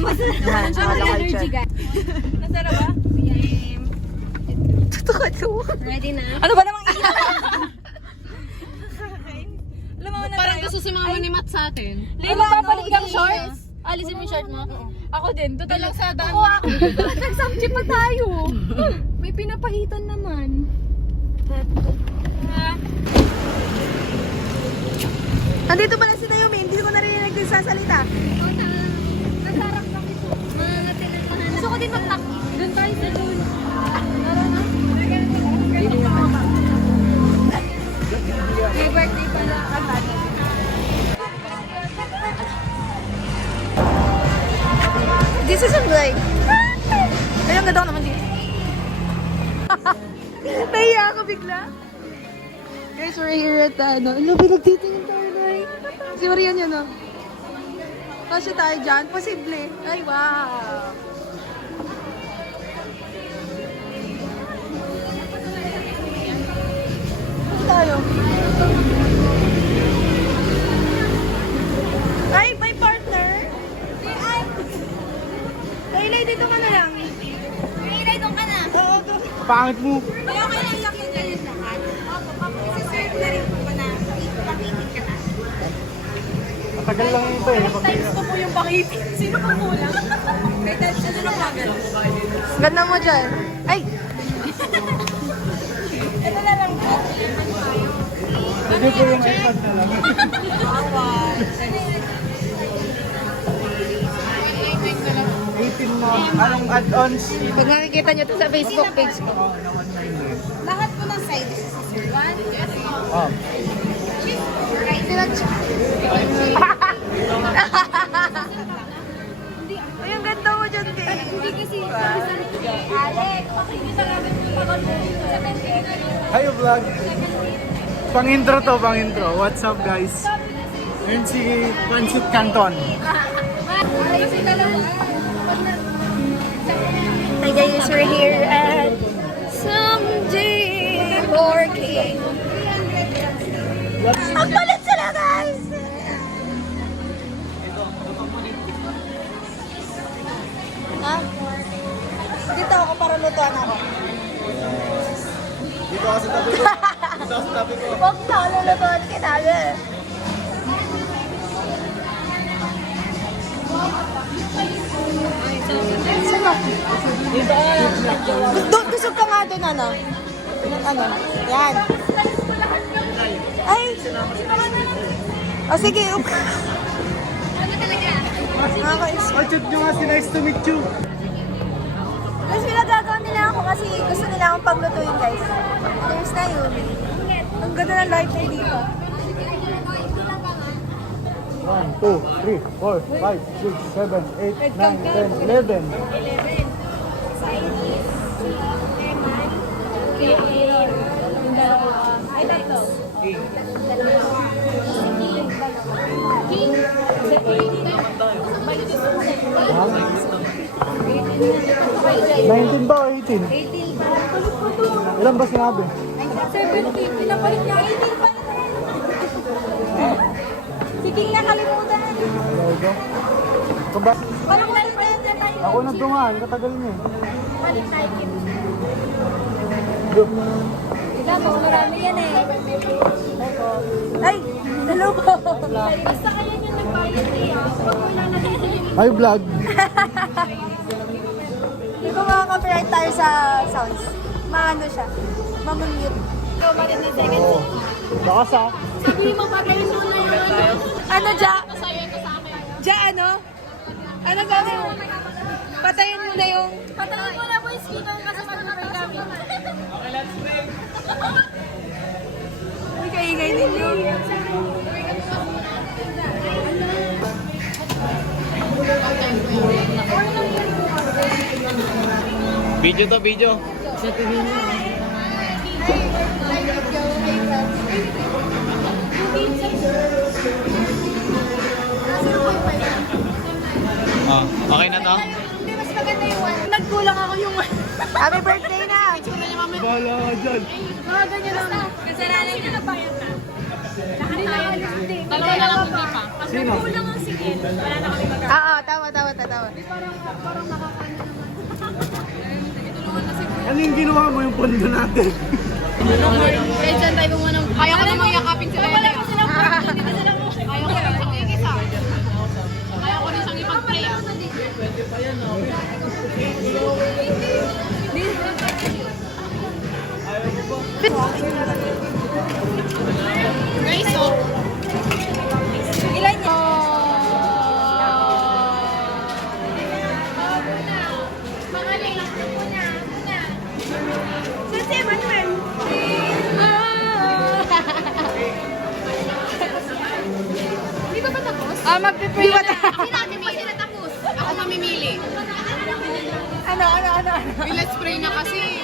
Malakay energy guys. Nasarap ba? Ka to. Ready na? Ano ba namang iyak? Lumawa na Parang tayo. gusto sumama ni Matt sa atin. Lila, papalit kang shorts? Alisin mo yung shirt mo. Ako din. Total lang sa daan. Ako, ako. Nagsamchi pa tayo. May pinapahitan naman. Nandito pala si Naomi, hindi ko narinig din sasalita. Nasarap lang ito. Gusto ko din mag-taki. Doon tayo sa doon. Tara na. May birthday pala. Agad. This is a like... Ay, ang ganda ko naman dito. Nahiya ako bigla. Guys, we're here at ano. Ano, bilag dito yung Starlight. Si Marian yan, no? Kasi tayo dyan. Posible. Ay, wow. Tayo? Ay, may partner. Ay, Laylay, dito ka na lang. Ilay doon ka na. Oo, go. Pangit mo. Kaya kaya iyak yung ganyan lahat. Opo, opo. Isa-serve na rin po na. Pakitin ka na. Matagal lang ito eh. Times ko po yung pakitin. Sino pa kulang? May times na lang agad. Ganda mo dyan. Ay! Ito na lang po. Pwede ko yung iPad na lang. Bawal. 18 mo. Anong add-ons? Pag nakikita nyo to sa Facebook page ko. Oo, na yun eh. Lahat po ng side is sa sir. One, Oh. Ay, ang ganda mo dyan, Kay. Hindi kasi, Alex, pakikita namin yung pagod mo sa Hi vlog. Pang intro to, pang intro. What's up guys? Yun si Pansip Canton. Hi guys, we're here at Someday Working. Ang palit sila, guys! Ha? Dito ako para lutuan ako. Dito ako sa tabi Huwag na, lulutuan eh. Sino? Doon, kusog ka nga doon, ano? Ano? Yan. Ay! O sige, up. Nakaka-excuse. Oh, chat nyo nga si Nice to meet you. Guys, pinagagawa nila ako kasi gusto nila akong paglutuin, guys. There's na yun. Ang ganda ng light na dito. 1, 2, 3, 4, 5, 6, 7, 8, 9, 10, 11. Ay, tatlo. Ha? 19 ba o 18? 18 Ilan ba sinabi? 17, pinapalit niya. 18 pa Sige, nakalimutan. Talaga? Kaba? Parang balik na yun tayo. Ako na dungan, katagal niya. eh. Balik tayo. Do- Ika, mas marami yan eh. Ay! Hello po! Basta kaya yung nagbayad niya. Pag wala na dito yung Hi vlog. Hindi ko makaka-copyright tayo sa sounds. Maano siya. Mamamute. ikaw pa rin na second. Oo. Bakas ah. Sabi mo, pagaling mo na yun. Ano, Ja? Sa'yo ito sa akin. Ja, ano? Ano gawin mo? Patayin mo na yung... Patayin mo na po yung speaker kasi mag-refer kami. Uy, kaingay ninyo. Video to video. Oh, okay na to? Hindi, mas maganda yung one. Nagkulang ako yung one. Happy birthday na! Bahala ka dyan. Mga ganyan lang. Kasalanan niya na bayad na. Lahat tayo. Dalawa na lang hindi pa. Sino? Kulang ang 60. Oo, tama, tama, tama. tama. Ano yung ginawa mo yung pondo natin? Kaya dyan tayo muna. Kaya ko namang Ah? Hindi natin pa sila tapos. Ako mamimili. Ano, ano, ano, ano? May let's pray na kasi.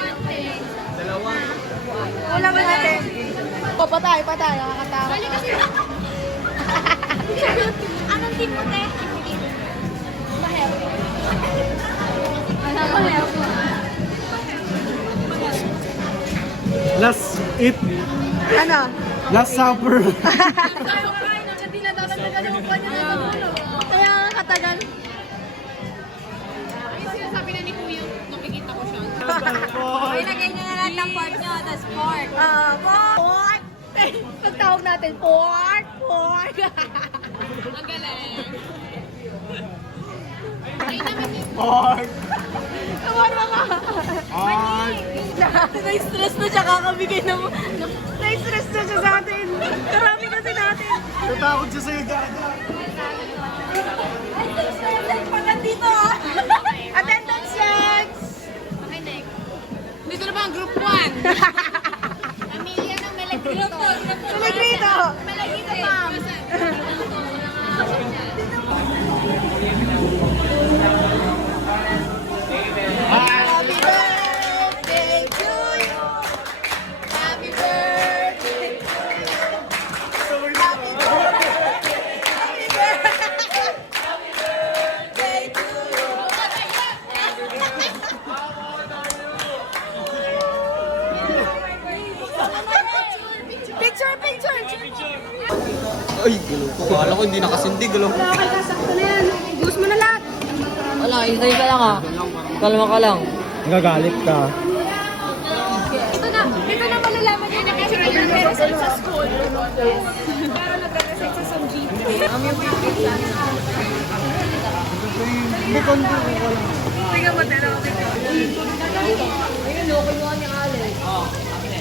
Wala ba natin? O, patay, patay. Nakakatakot. Bali kasi. Anong team mo, te? Mahel. Mahel. Last eat, Ano? last supper. Kaya nga katagal. Yung sinasabi na ni Kuya, nakikita ko siya. Ilagay niyo na lahat ng pork niyo, tapos pork. Ah, pork! Pagtawag natin, pork! Pork! Ang galing. Ay, namin ni Pork! Tawar mga! Pork! Na-stress na siya kakabigay ng... Na-stress na siya sa atin. Karami kasi natin. Natakot siya sa'yo, hindi nakasindig. Alam. Wala ka kasakto na yan. Gusto mo na lahat. Wala, hintay lang ah. Kalma ka lang. Nagagalit ka. Ito na, ito na malalaman niya na kasi nag-represent sa school. Pero nag-represent sa some GP. Ang yung pagkita. Bukon ko. Tingnan mo, tingnan mo, tingnan. Ayun, okay mo ni Alex. Oh.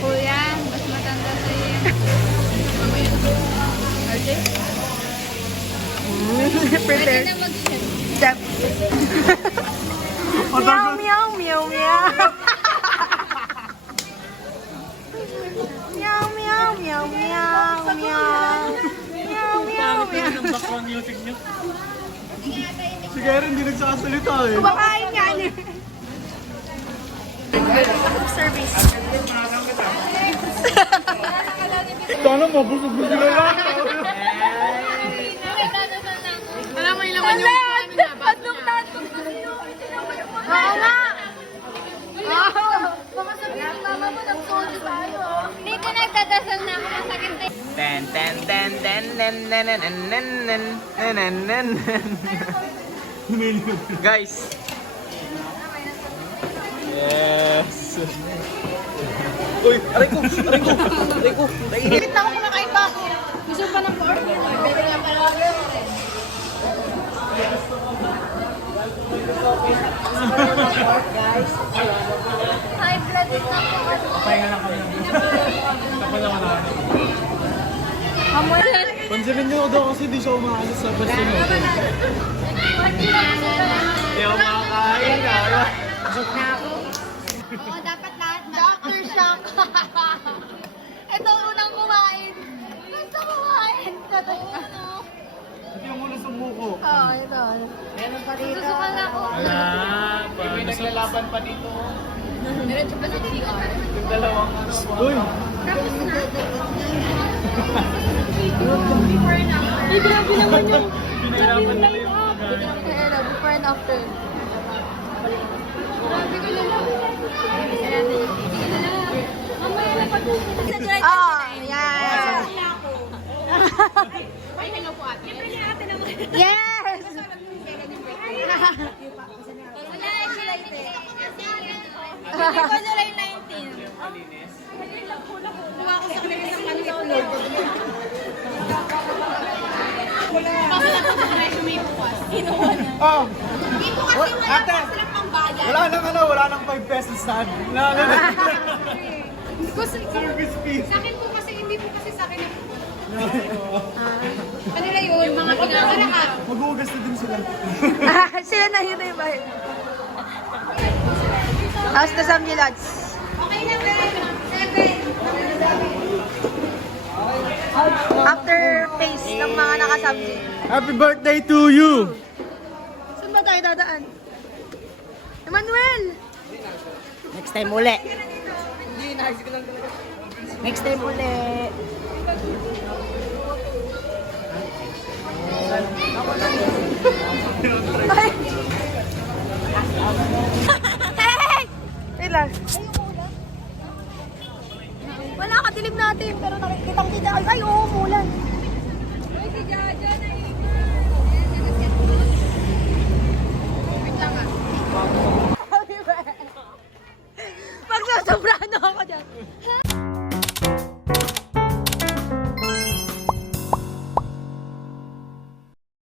Kuya, mas matanda sa'yo. Okay. sa iyo. Prepare. Step. meow, meow, meow, meow. meow, meow, meow, meow, meow. Meow, meow, meow. background music niyo. Si Garen hindi nagsasalita eh. Kumakain nga niya. Service. Sana mabusog mo sila lahat. Yung namin na. Oo nga. Baka sabihin ni mama mo, nag-soju tayo. Dito nagdadasal na ako ng sakit tayo. Ten, ten, ten, ten, ten, ten, ten, ten, ten, ten, ten, ten, ten. Guys. Yes. Uy, aray ko, aray ko, aray ko. Pilit na ako kumakain pa. Gusto pa ng pork? Hi, vlog na po. Pahinga lang kami. Tapos na Pansinin niyo daw kasi di siya umaalis sa bus niyo. Hindi ako makakain. Kaya Oo, ito. Meron pa dito. Susukan ako. Wala. May naglalaban pa dito. Diretso pa sa CR. Yung dalawang ano. Uy! Tapos na. Ay, grabe naman yung Pinahirapan nila yung na, before and after. Grabe ko lang. Na, sige na lang. Mamaya na pag Sa drive Oh, yan. Ay, hello po ate. Siyempre si ate naman. Yes! Hindi ko July 19. Kuha ko sa kanila isang ano itlog. Kasi na yung may bukas. Kinuha niya. Oh, Hindi ko kasi wala Ate! pa silang pambayad. wala nang ano, wala nang 5 pesos na. Na, na, na. Gusto, Service fee. sa akin po hindi sa. Kanila yun. Yung mga pinakalakat. Maghugas na din sila. Sila na yun na yung bahay. Tapos na sa Milads. Okay na, Ben. Seven. After face ng mga nakasubject. Happy birthday to you! Saan ba tayo dadaan? Emmanuel! Next time uli. Next time uli. Ay! hey! Wait lang. Wala ka, dilim natin. Pero nakikitang kita. Ay, ay, oo, mulan. Magsasobrano ako dyan.